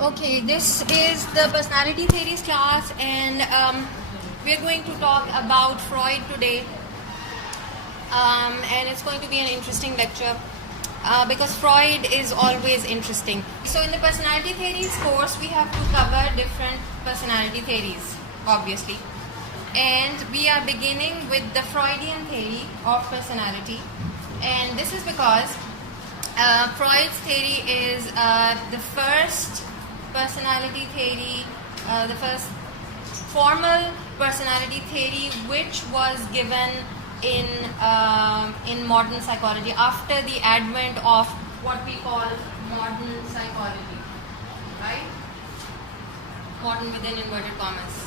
Okay, this is the personality theories class, and we're going to talk about Freud today. And it's going to be an interesting lecture because Freud is always interesting. So, in the personality theories course, we have to cover different personality theories, obviously. And we are beginning with the Freudian theory of personality. And this is because Freud's theory is the first personality theory, the first formal personality theory which was given in modern psychology after the advent of what we call modern psychology, right? Modern within inverted commas.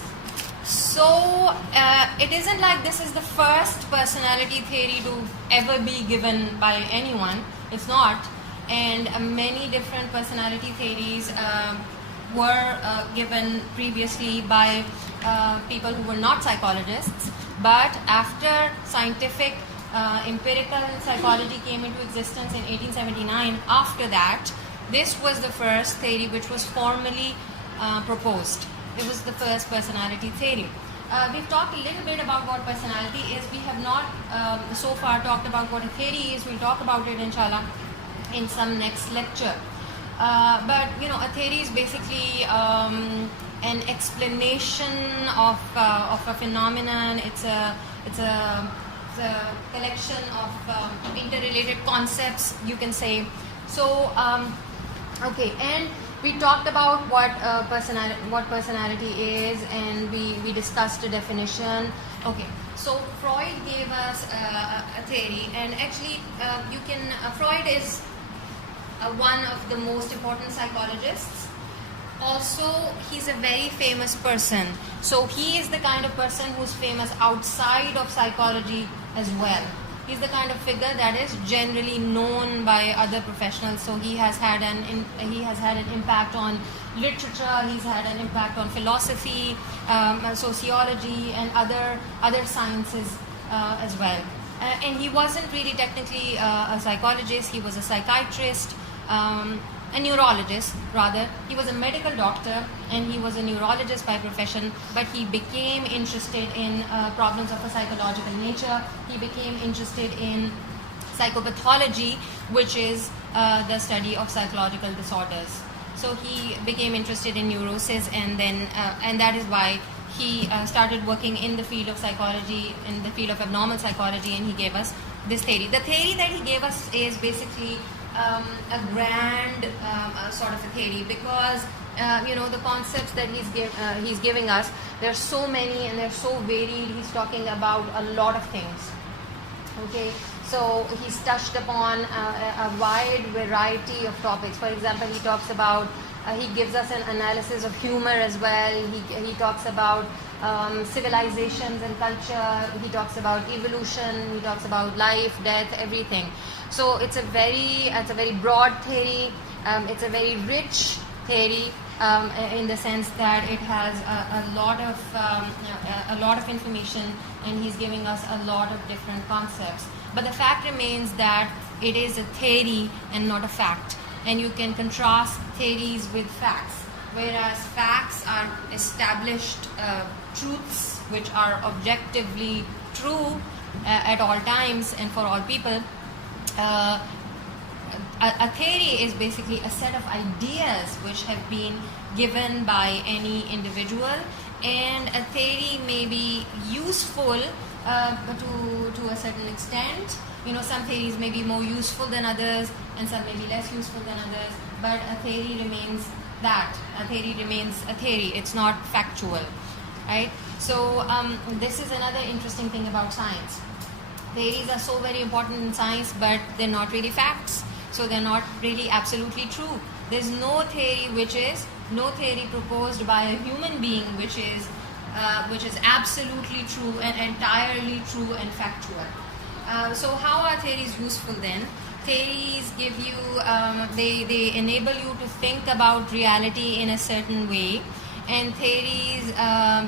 So it isn't like this is the first personality theory to ever be given by anyone. It's not. And many different personality theories were given previously by people who were not psychologists. But after scientific empirical psychology came into existence in 1879, after that, this was the first theory which was formally proposed. It was the first personality theory. We've talked a little bit about what personality is. We have not so far talked about what a theory is. We'll talk about it, inshallah, in some next lecture. But a theory is basically an explanation of a phenomenon. It's a collection of interrelated concepts, you can say. So okay, and we talked about what personality is, and we discussed a definition. Okay, so Freud gave us a theory, and actually Freud is one of the most important psychologists. Also, he's a very famous person. So he is the kind of person who's famous outside of psychology as well. He's the kind of figure that is generally known by other professionals. So he has had an impact on literature. He's had an impact on philosophy, sociology, and other sciences as well. And he wasn't really technically a psychologist. He was a psychiatrist, a neurologist rather. He was a medical doctor, and he was a neurologist by profession, but he became interested in problems of a psychological nature. He became interested in psychopathology, which is the study of psychological disorders. So he became interested in neurosis, and then and that is why he started working in the field of psychology, in the field of abnormal psychology, and he gave us this theory. The theory that he gave us is basically a grand sort of a theory, because the concepts that he's giving us, there are so many and they're so varied. He's talking about a lot of things. Okay, so he's touched upon a wide variety of topics. For example, he talks about he gives us an analysis of humor as well. He talks about civilizations and culture. He talks about evolution. He talks about life, death, everything. So it's a very broad theory. It's a very rich theory in the sense that it has a lot of information, and he's giving us a lot of different concepts. But the fact remains that it is a theory and not a fact. And you can contrast theories with facts. Whereas facts are established truths which are objectively true at all times and for all people. A theory is basically a set of ideas which have been given by any individual, and a theory may be useful to a certain extent. Some theories may be more useful than others, and some may be less useful than others, but a theory remains that. A theory remains a theory. It's not factual, right? So this is another interesting thing about science. Theories are so very important in science, but they're not really facts. So they're not really absolutely true. There's no theory proposed by a human being which is absolutely true and entirely true and factual. So how are theories useful then? Theories give you, they enable you to think about reality in a certain way. And theories,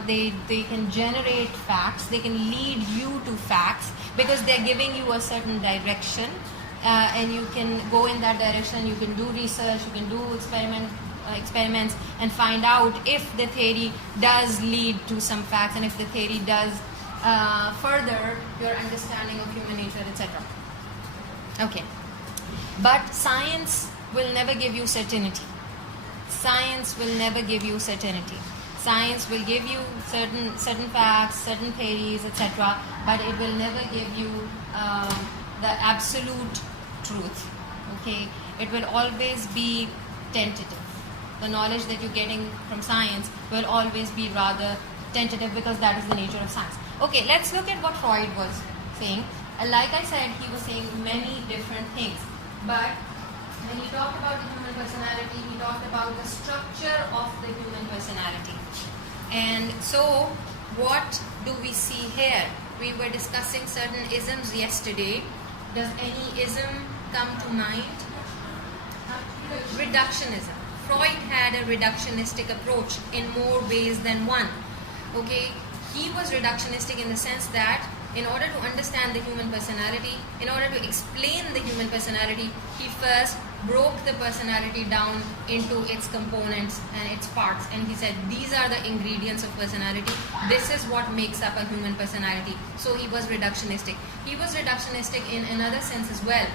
they can generate facts. They can lead you to facts because they're giving you a certain direction. And you can go in that direction. You can do research. You can do experiments and find out if the theory does lead to some facts and if the theory does further your understanding of human nature, etc. Okay. But science will never give you certainty. Science will never give you certainty. Science will give you certain facts, certain theories, etc. But it will never give you the absolute truth. Okay, it will always be tentative. The knowledge that you're getting from science will always be rather tentative because that is the nature of science. Okay, let's look at what Freud was saying. Like I said, he was saying many different things. But when he talked about the human personality, he talked about the structure of the human personality. And so, what do we see here? We were discussing certain isms yesterday. Does any ism come to mind? Reductionism. Freud had a reductionistic approach in more ways than one. Okay, he was reductionistic in the sense that in order to understand the human personality, in order to explain the human personality, he first broke the personality down into its components and its parts, and he said these are the ingredients of personality, this is what makes up a human personality. So he was reductionistic. He was reductionistic in another sense as well.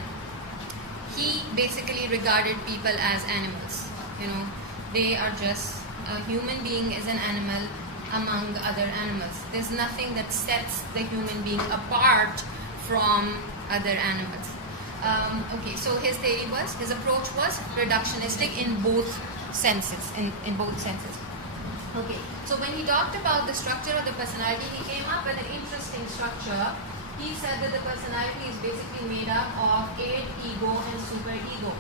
He basically regarded people as animals. You know, they are just, a human being is an animal among other animals. There's nothing that sets the human being apart from other animals. Okay, so his theory was, his approach was reductionistic in both senses, in both senses. Okay, so when he talked about the structure of the personality, he came up with an interesting structure. He said that the personality is basically made up of id, ego, and superego.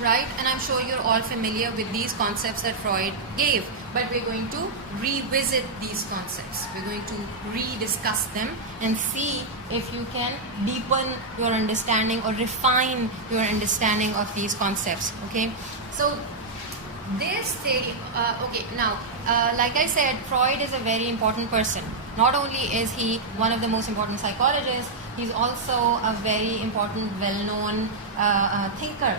Right? And I'm sure you're all familiar with these concepts that Freud gave. But we're going to revisit these concepts. We're going to rediscuss them and see if you can deepen your understanding or refine your understanding of these concepts. Okay? So, this theory, okay, now, like I said, Freud is a very important person. Not only is he one of the most important psychologists, he's also a very important, well-known thinker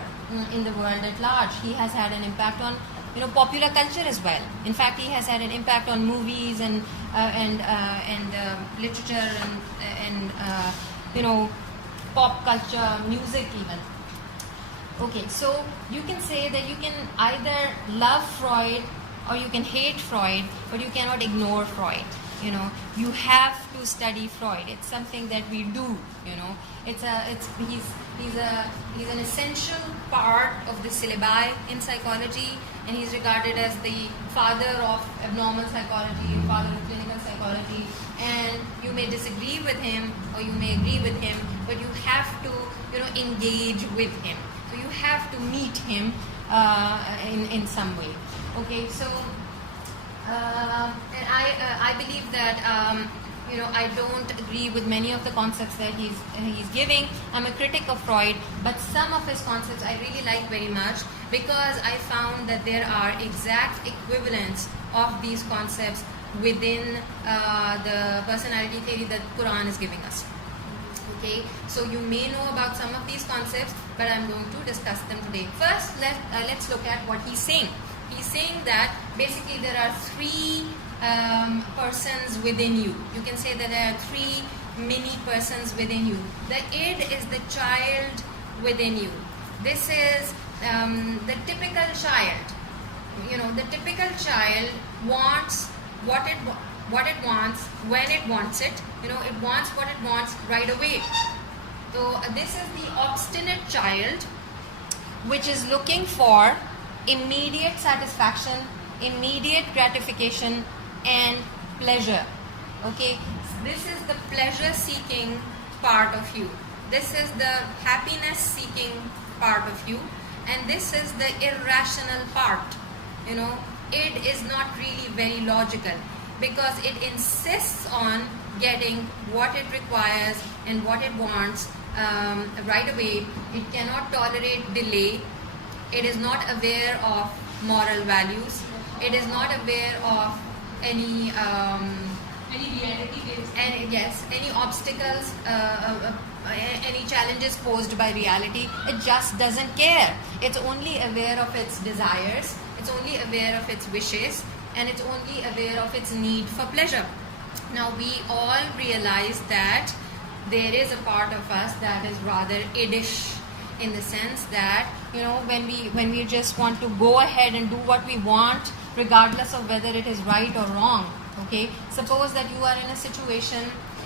in the world at large. He has had an impact on, you know, popular culture as well. In fact, he has had an impact on movies and literature and you know, pop culture, music even. Okay, so you can say that you can either love Freud or you can hate Freud, but you cannot ignore Freud. You know, you have to study Freud. It's something that we do. You know, he's an essential part of the syllabi in psychology, and he's regarded as the father of abnormal psychology, father of clinical psychology. And you may disagree with him or you may agree with him, but you have to, you know, engage with him. So you have to meet him in some way. Okay, so. And I believe that you know, I don't agree with many of the concepts that he's giving. I'm a critic of Freud, but some of his concepts I really like very much because I found that there are exact equivalents of these concepts within the personality theory that Quran is giving us. Okay, so you may know about some of these concepts, but I'm going to discuss them today. First, let's look at what he's saying. He's saying that basically there are three persons within you. You can say that there are three mini persons within you. The id is the child within you. This is the typical child. You know, the typical child wants what it wants when it wants it. You know, it wants what it wants right away. So this is the obstinate child, which is looking for immediate satisfaction, immediate gratification, and pleasure. Okay, so this is the pleasure-seeking part of you. This is the happiness-seeking part of you, and this is the irrational part. You know, it is not really very logical because it insists on getting what it requires and what it wants right away. It cannot tolerate delay. It is not aware of moral values. It is not aware of any reality-based, any obstacles any challenges posed by reality. It just doesn't care. It's only aware of its desires, it's only aware of its wishes, and it's only aware of its need for pleasure. Now we all realize that there is a part of us that is rather iddish, in the sense that, you know, when we just want to go ahead and do what we want regardless of whether it is right or wrong. Okay, suppose that you are in a situation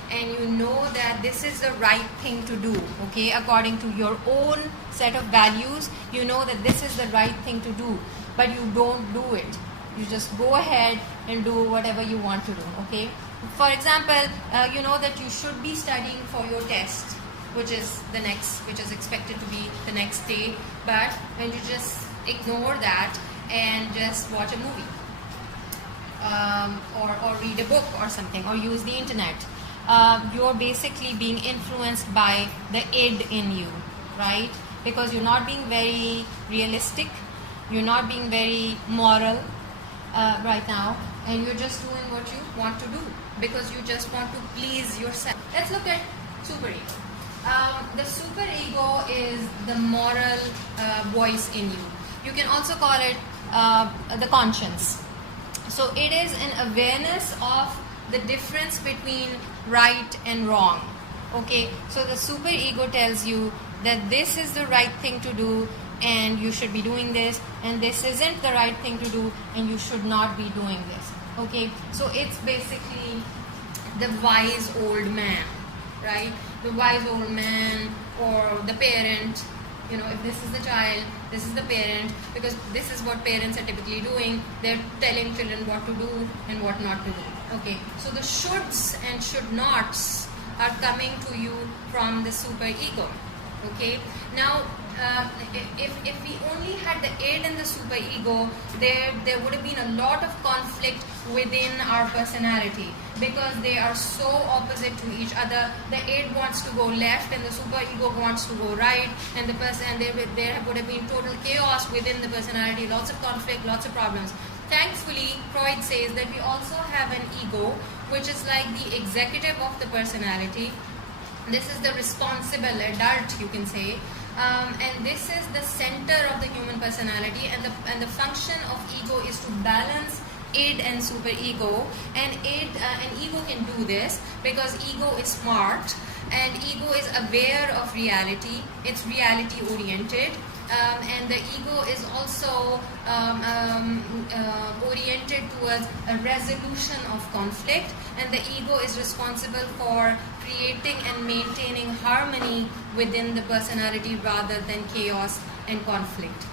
and you know that this is the right thing to do, okay, according to your own set of values. You know that this is the right thing to do, but you don't do it. You just go ahead and do whatever you want to do. Okay, for example, you know that you should be studying for your test, which is expected to be the next day, but when you just ignore that and just watch a movie, or read a book or something, or use the internet, you're basically being influenced by the id in you, right? Because you're not being very realistic, you're not being very moral right now, and you're just doing what you want to do because you just want to please yourself. Let's look at superego. The superego is the moral voice in you. You can also call it the conscience. So it is an awareness of the difference between right and wrong. Okay, so the superego tells you that this is the right thing to do and you should be doing this, and this isn't the right thing to do and you should not be doing this. Okay, so it's basically the wise old man, right? The wise old man or the parent. You know, if this is the child, this is the parent, because this is what parents are typically doing. They're telling children what to do and what not to do. Okay, so the shoulds and should nots are coming to you from the superego. Okay, now if we only had the id and the superego, there would have been a lot of conflict within our personality, because they are so opposite to each other. The id wants to go left and the superego wants to go right, and there would have been total chaos within the personality, lots of conflict, lots of problems. Thankfully, Freud says that we also have an ego, which is like the executive of the personality. This is the responsible adult, you can say, and this is the center of the human personality, and the function of ego is to balance id and superego. And ego can do this because ego is smart and ego is aware of reality. It's reality oriented, and the ego is also oriented towards a resolution of conflict, and the ego is responsible for creating and maintaining harmony within the personality rather than chaos and conflict.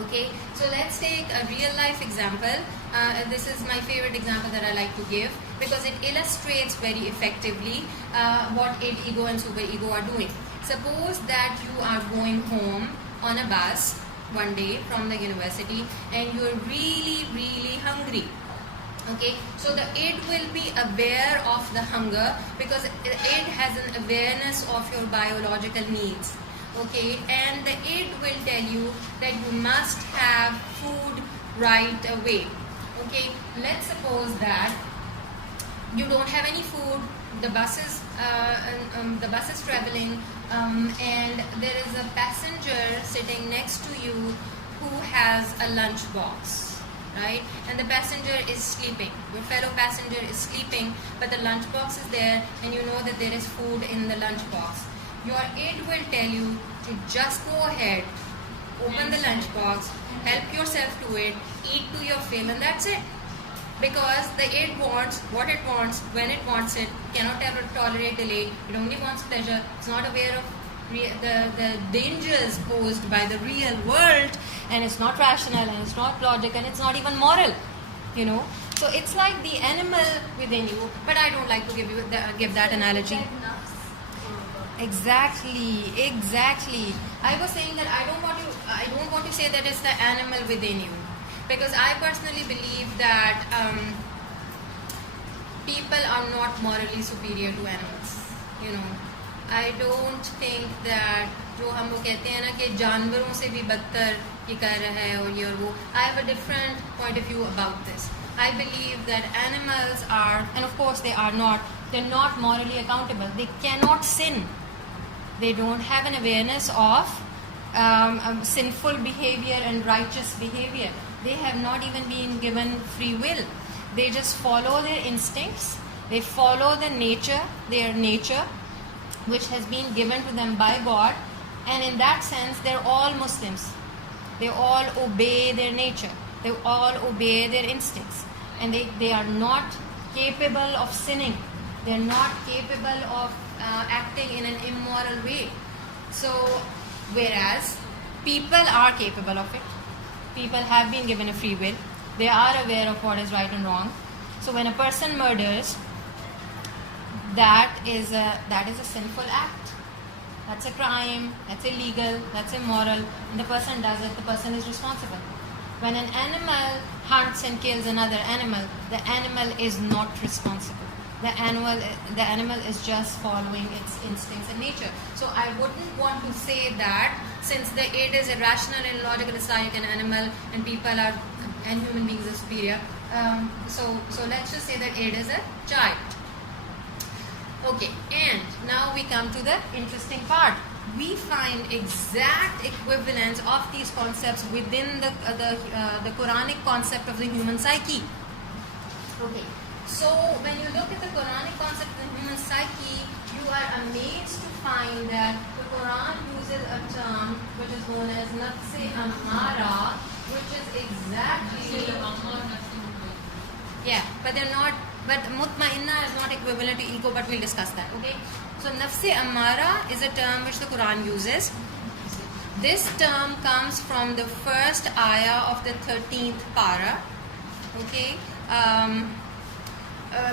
Okay, so let's take a real life example. This is my favorite example that I like to give because it illustrates very effectively what id, ego and superego are doing. Suppose that you are going home on a bus one day from the university and you're really, really hungry. Okay, so the id will be aware of the hunger because id has an awareness of your biological needs. Okay, and the id will tell you that you must have food right away. Okay, let's suppose that you don't have any food, the bus is traveling, and there is a passenger sitting next to you who has a lunch box, right? And the passenger is sleeping. Your fellow passenger is sleeping, but the lunch box is there, and you know that there is food in the lunch box. Your id will tell you to just go ahead, open the lunch box, help yourself to it, eat to your fill, and that's it. Because the id wants what it wants, when it wants it, cannot ever tolerate delay, it only wants pleasure, it's not aware of the dangers posed by the real world, and it's not rational, and it's not logic, and it's not even moral, you know. So it's like the animal within you, but I don't like to give that analogy. Exactly. I was saying that I don't want to say that it's the animal within you, because I personally believe that people are not morally superior to animals. You know, I don't think that जो हम लोग कहते हैं ना कि जानवरों से भी बदतर ये कर रहा है और ये और वो. I have a different point of view about this. I believe that animals are, and of course they're not morally accountable. They cannot sin. They don't have an awareness of sinful behavior and righteous behavior. They have not even been given free will. They just follow their instincts. They follow their nature, which has been given to them by God. And in that sense, they're all Muslims. They all obey their nature. They all obey their instincts. And they are not capable of sinning. They're not capable of acting in an immoral way. So, whereas people are capable of it. People have been given a free will. They are aware of what is right and wrong. So when a person murders, that is a sinful act. That's a crime. That's illegal. That's immoral. And the person does it. The person is responsible. When an animal hunts and kills another animal, the animal is not responsible. The animal is just following its instincts and nature. So I wouldn't want to say that since the id is irrational and illogical, it's like an animal, and people are and human beings are superior. So let's just say that id is a child. Okay, and now we come to the interesting part. We find exact equivalence of these concepts within the Quranic concept of the human psyche. Okay. So when you look at the Quranic concept of the human psyche, you are amazed to find that the Quran uses a term which is known as nafse amara, which is exactly but they're not. But mutmainna is not equivalent to ego, but we'll discuss that. Okay. So nafse amara is a term which the Quran uses. This term comes from the first ayah of the 13th para. Okay.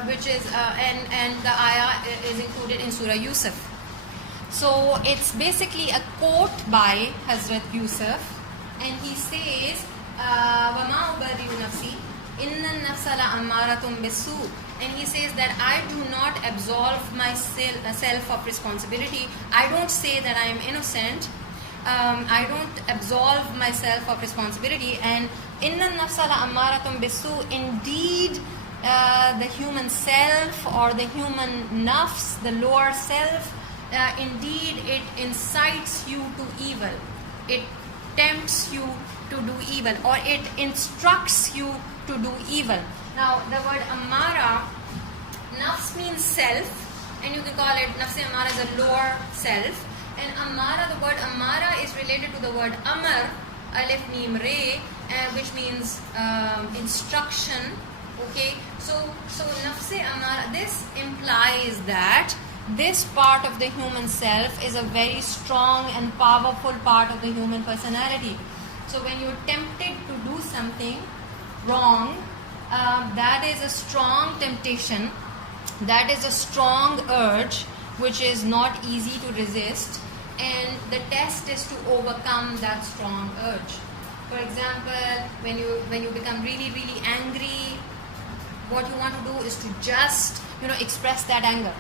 Which is and the ayah is included in Surah Yusuf. So it's basically a quote by Hazrat Yusuf, and he says, وَمَا أُبَرِّئُ نَفْسِي إِنَّ النَّفْسَ لَأَمَّارَةٌ بِالسُّوءِ. And he says that I do not absolve myself of responsibility. I don't say that I am innocent. I don't absolve myself of responsibility. And إِنَّ النَّفْسَ لَأَمَّارَةٌ بِالسُّوءِ. Indeed, the human self or the human nafs, the lower self, indeed it incites you to evil. It tempts you to do evil, or it instructs you to do evil. Now the word amara, nafs means self, and you can call it nafs amara is a lower self, and amara, the word amara is related to the word amar, alif mim re, which means instruction. Okay, so nafse amara, this implies that this part of the human self is a very strong and powerful part of the human personality. So when you're tempted to do something wrong, that is a strong temptation, that is a strong urge which is not easy to resist, and the test is to overcome that strong urge. For example, when you become really, really angry, what you want to do is to just express that anger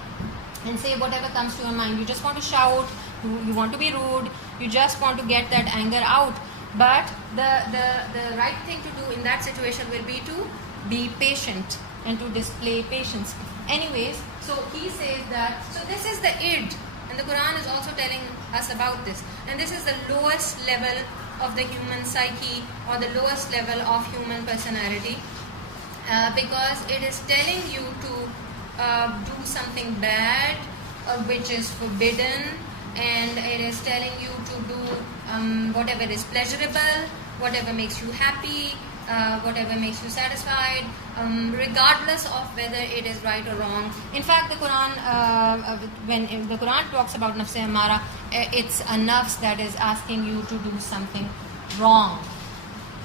and say whatever comes to your mind. You just want to shout, you want to be rude, you just want to get that anger out. But the right thing to do in that situation will be to be patient and to display patience. Anyways, so he says that, so this is the id, and the Quran is also telling us about this, and this is the lowest level of the human psyche, or the lowest level of human personality. Because it is telling you to do something bad, which is forbidden, and it is telling you to do whatever is pleasurable, whatever makes you happy, whatever makes you satisfied, regardless of whether it is right or wrong. In fact, the Quran, when the Quran talks about nafs amara, it's a nafs that is asking you to do something wrong,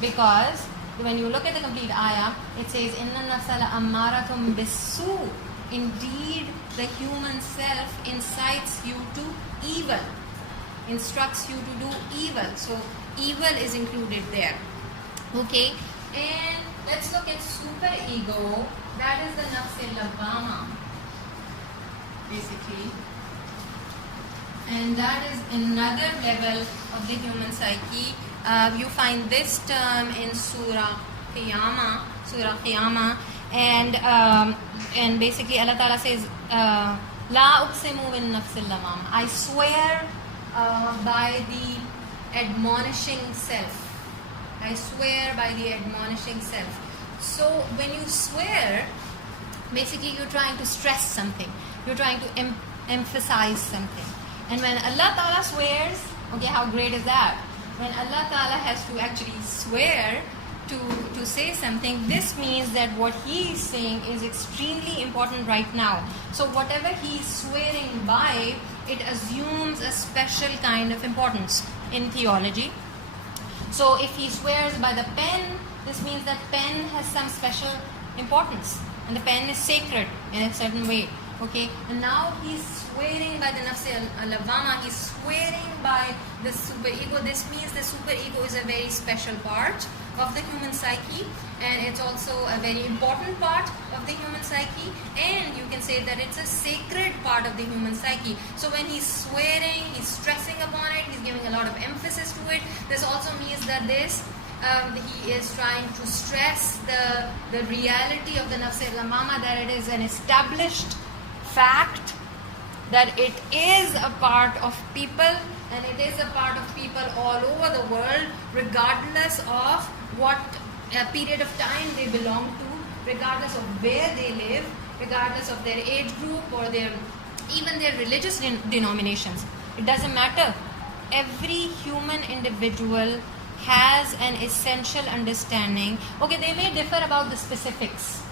because when you look at the complete ayah, it says, Inna nafsa la'ammaratum bisu. Indeed, the human self incites you to evil, instructs you to do evil. So, evil is included there. Okay, and let's look at superego. That is the nafs lawwama, basically. And that is another level of the human psyche. You find this term in Surah Qiyamah, and basically Allah Ta'ala says, La uqsimu bin nafsil lawwama. I swear by the admonishing self. I swear by the admonishing self. So when you swear, basically you're trying to stress something. You're trying to emphasize something. And when Allah Ta'ala swears, okay, how great is that? When Allah Ta'ala has to actually swear to say something, this means that what he is saying is extremely important right now. So whatever he is swearing by, it assumes a special kind of importance in theology. So if he swears by the pen, this means that pen has some special importance, and the pen is sacred in a certain way. Okay, and now he's swearing by the nafs al-lawwama, he's swearing by the superego. This means the superego is a very special part of the human psyche, and it's also a very important part of the human psyche, and you can say that it's a sacred part of the human psyche. So when he's swearing, he's stressing upon it, he's giving a lot of emphasis to it. This also means that he is trying to stress the reality of the nafs al-lawwama, that it is an established fact, that it is a part of people, and it is a part of people all over the world, regardless of what period of time they belong to, regardless of where they live, regardless of their age group or even their religious denominations. It doesn't matter. Every human individual has an essential understanding. Okay, they may differ about the specifics.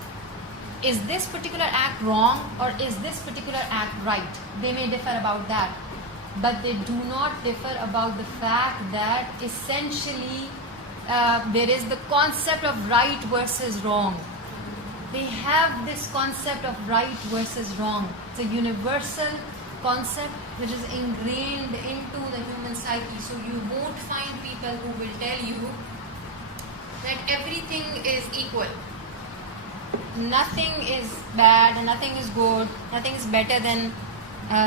Is this particular act wrong, or is this particular act right? They may differ about that, but they do not differ about the fact that essentially there is the concept of right versus wrong. They have this concept of right versus wrong. It's a universal concept which is ingrained into the human psyche. So you won't find people who will tell you that everything is equal. Nothing is bad and nothing is good, nothing is better than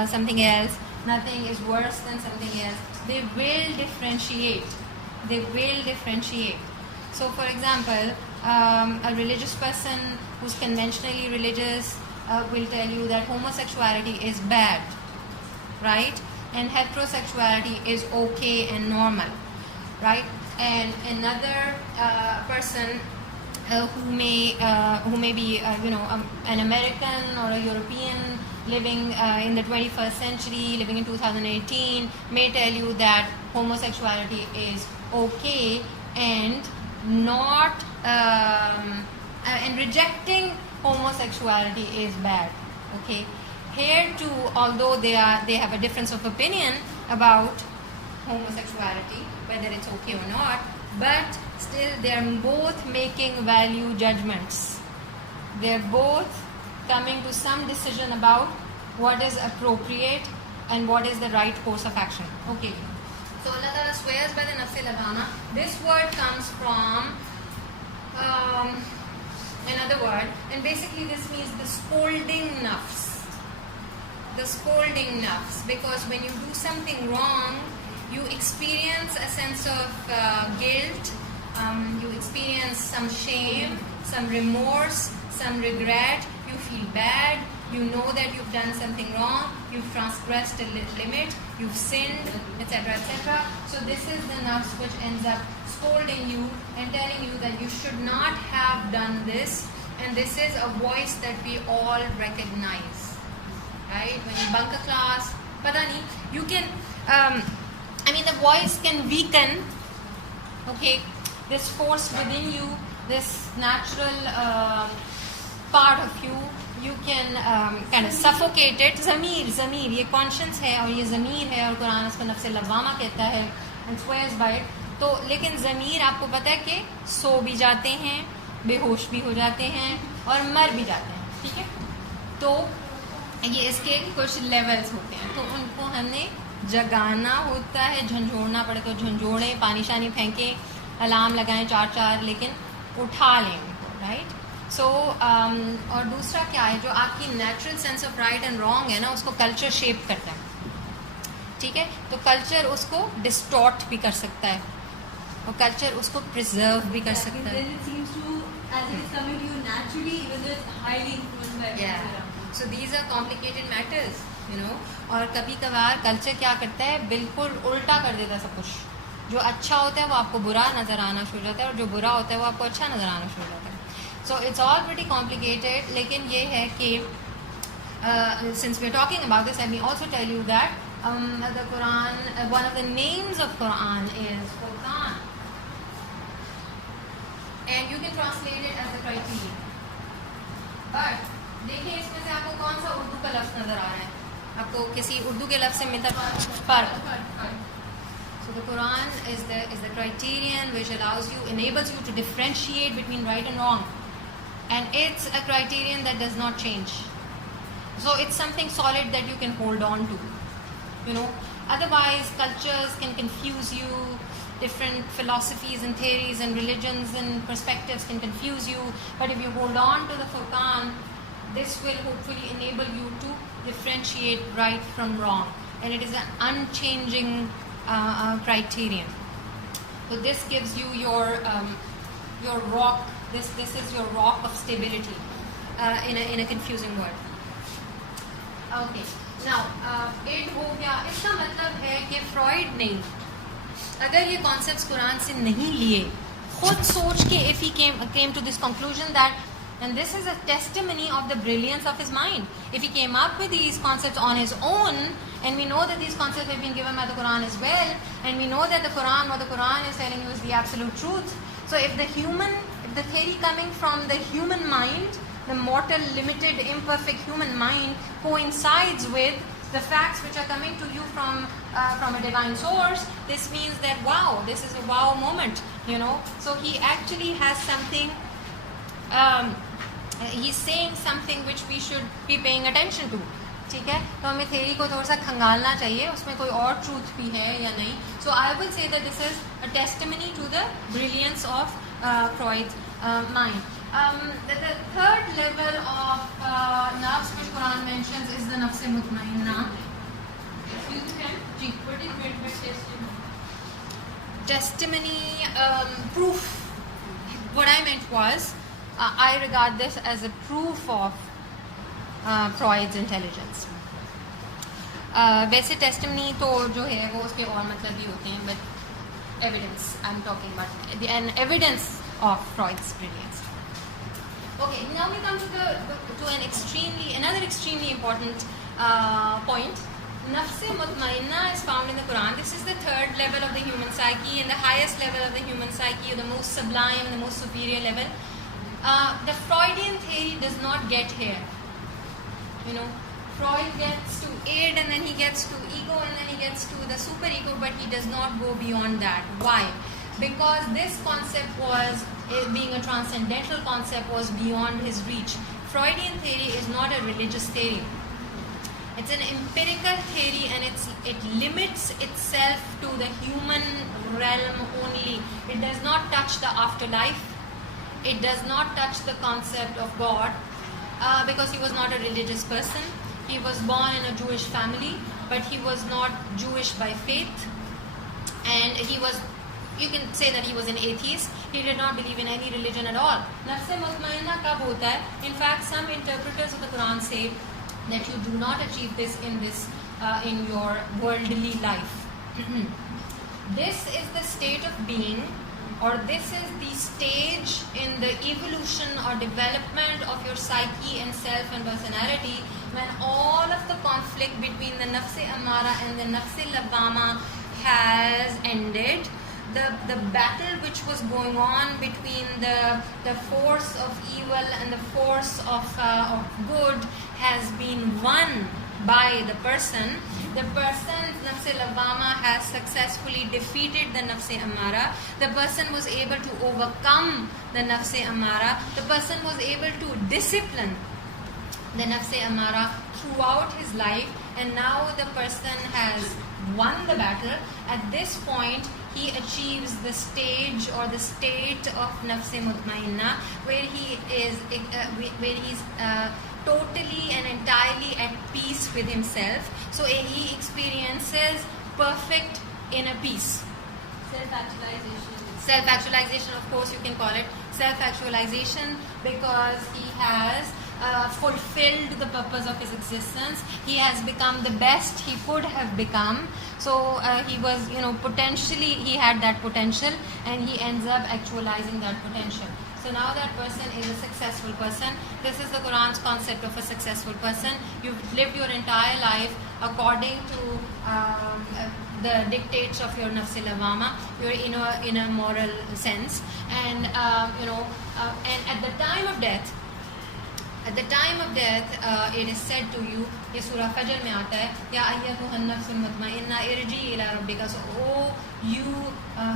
something else, nothing is worse than something else. They will differentiate. They will differentiate. So for example, a religious person who's conventionally religious will tell you that homosexuality is bad, right? And heterosexuality is okay and normal, right? And another person who may be an American or a European living in the 21st century, living in 2018, may tell you that homosexuality is okay and not and rejecting homosexuality is bad. Okay, here too, although they have a difference of opinion about homosexuality, whether it's okay or not, but still they are both making value judgments. They're both coming to some decision about what is appropriate and what is the right course of action. Okay, so Allah Ta'ala swears by the nafs al-lawwama. This word comes from another word, and basically this means the scolding nafs. The scolding nafs, because when you do something wrong, you experience a sense of guilt, you experience some shame, some remorse, some regret, you feel bad, you know that you've done something wrong, you've transgressed a limit, you've sinned, etc., etc. So this is the nafs which ends up scolding you and telling you that you should not have done this, and this is a voice that we all recognize, right? When you bunk a class, pata nahi, you can the voice can weaken, okay, this force within you, this natural part of you, you can kind of suffocate it. ज़मीर ये conscience है और ये ज़मीर है, और कुरान इसको नफ्स लवामा कहता है, and swears by it. तो लेकिन ज़मीर आपको पता है कि सो भी जाते हैं, बेहोश भी हो जाते हैं और मर भी जाते हैं, ठीक है? तो ये इसके कुछ लेवल्स होते हैं, तो उनको हमने जगाना होता है, झंझोड़ना पड़े तो झंझोड़ें, पानी शानी फेंकें, अलार्म लगाएं 4-4, लेकिन उठा लें उनको, राइट? सो और दूसरा क्या है, जो आपकी natural sense of right and wrong है ना, उसको कल्चर शेप करता है, ठीक है? तो कल्चर उसको डिस्टॉर्ट भी कर सकता है और कल्चर उसको प्रिजर्व भी कर सकता है. So these are complicated matters, you know. और कभी कभार कल्चर क्या करता है, बिल्कुल उल्टा कर देता है सब कुछ. जो अच्छा होता है वो आपको बुरा नज़र आना शुरू हो जाता है, और जो बुरा होता है वो आपको अच्छा नज़र आना शुरू हो जाता है. So it's all pretty complicated. लेकिन ये है कि since we're talking about this, let me also tell you that the Quran, one of the names of Quran is Furqan, and you can translate it as a criterion. But देखिए इसमें से आपको कौन सा उर्दू का लफ्ज़ नज़र आ रहा है, आपको किसी उर्दू के लफ्ज़ से मिलता फर्क. So the Quran is the criterion which enables you to differentiate between right and wrong, and it's a criterion that does not change. So it's something solid that you can hold on to, you know. Otherwise cultures can confuse you, different philosophies and theories and religions and perspectives can confuse you, but if you hold on to the Furqan, this will hopefully enable you to differentiate right from wrong, and it is an unchanging criterion. So this gives you your rock. This is your rock of stability in a confusing world. Okay. Now it हो गया. इसका मतलब है कि Freud ने अगर ये concepts Quran से नहीं लिए, खुद सोच के if he came to this conclusion that, and this is a testimony of the brilliance of his mind, if he came up with these concepts on his own, and we know that these concepts have been given by the Quran as well, and we know that what the Quran is telling you is the absolute truth. So if the theory coming from the human mind, the mortal, limited, imperfect human mind, coincides with the facts which are coming to you from a divine source, this means that wow, this is a wow moment, you know. So he actually has something, he's saying something which we should be paying attention to. ठीक है, तो हमें theory को थोड़ा सा खंगालना चाहिए, उसमें कोई और ट्रूथ भी है या नहीं. So I will say that this is a testimony to the brilliance of Freud's mind. The third level of nafs which Quran mentions is the nafs mutmainna. Excuse me, ji, what is meant by testimony? Testimony, proof. What I meant was, I regard this as a proof of Freud's intelligence. वैसे testimony तो जो है वो उसके और मतलब भी होते हैं, but evidence I'm talking about, an evidence of Freud's brilliance. Okay, now we come to another extremely important point. Nafs mutmainna is found in the Quran. This is the third level of the human psyche, and the highest level of the human psyche, or the most sublime and the most superior level. The Freudian theory does not get here. You know, Freud gets to id, and then he gets to ego, and then he gets to the superego, but he does not go beyond that. Why? Because this concept was, being a transcendental concept, was beyond his reach. Freudian theory is not a religious theory. It's an empirical theory, and it limits itself to the human realm only. It does not touch the afterlife. It does not touch the concept of God, because he was not a religious person. He was born in a Jewish family, but he was not Jewish by faith, and you can say that he was an atheist. He did not believe in any religion at all. Nafs mutmainna kab hota hai? In fact, some interpreters of the Quran say that you do not achieve this in your worldly life. This is the state of being, or this is the stage in the evolution or development of your psyche and self and personality, when all of the conflict between the nafs amara and the nafs lawwama has ended. The battle which was going on between the force of evil and the force of good has been won by the person. The person's nafs lawwama has successfully defeated the nafs amara. The person was able to overcome the nafs amara. The person was able to discipline the nafs amara throughout his life, and now the person has won the battle. At this point, he achieves the stage or the state of nafs mutmainna, where he's totally and entirely at peace with himself. So he experiences perfect inner peace. Self-actualization, of course you can call it self-actualization, because he has fulfilled the purpose of his existence. He has become the best he could have become. So he was, potentially, he had that potential, and he ends up actualizing that potential. So now that person is a successful person. This is the Quran's concept of a successful person. You've lived your entire life according to the dictates of your nafs al-lawama, your inner moral sense, and and at the time of death, it is said to you, ये सूरह फजर में आता है, या अय्युहन नफ्सुल मुतमइन्ना इरजी इला रब्बिका, so oh you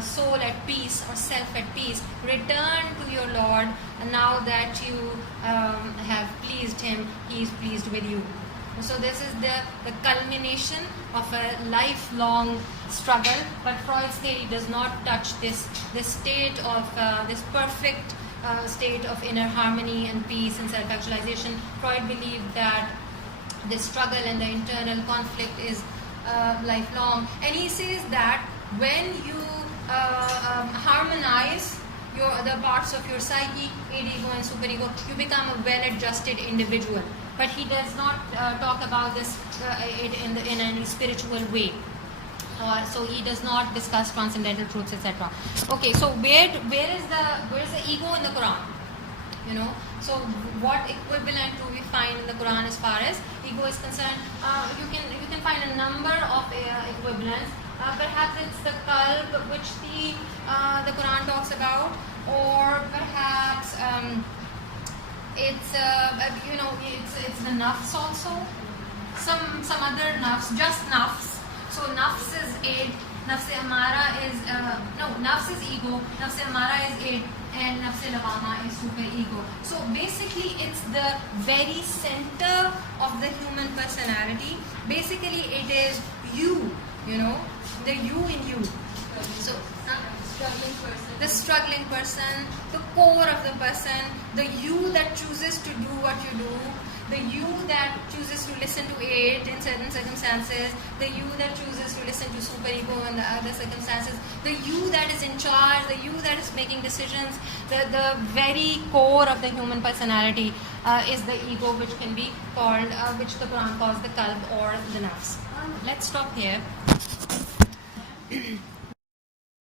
soul at peace or self at peace, return to your Lord, and now that you have pleased him, he is pleased with you. So this is the culmination of a lifelong struggle, but Freud's theory does not touch this state of this perfect state of inner harmony and peace and self-actualization. Freud believed that this struggle and the internal conflict is lifelong, and he says that when you harmonize the parts of your psyche, id, ego and superego, you become a well-adjusted individual. But he does not talk about this in any spiritual way. So he does not discuss transcendental truths, etc. Okay, so where is the ego in the Quran? So what equivalent do we find in the Quran as far as ego is concerned? You can find a number of equivalents. Perhaps it's the qalb, which the Quran talks about, or perhaps it's the nafs also. Some other nafs, just nafs. So nafs is id, nafs amara is nafs is ego, nafs amara is id, and nafs lawama is superego. So basically, it's the very center of the human personality. Basically, it is you, the you in you. So the struggling person, the core of the person, the you that chooses to do what you do, the you that chooses to listen to it in certain circumstances, the you that chooses to listen to superego in the other circumstances, the you that is in charge, the you that is making decisions, the very core of the human personality is the ego, which can be called, which the Quran calls the qalb or the nafs. Let's stop here.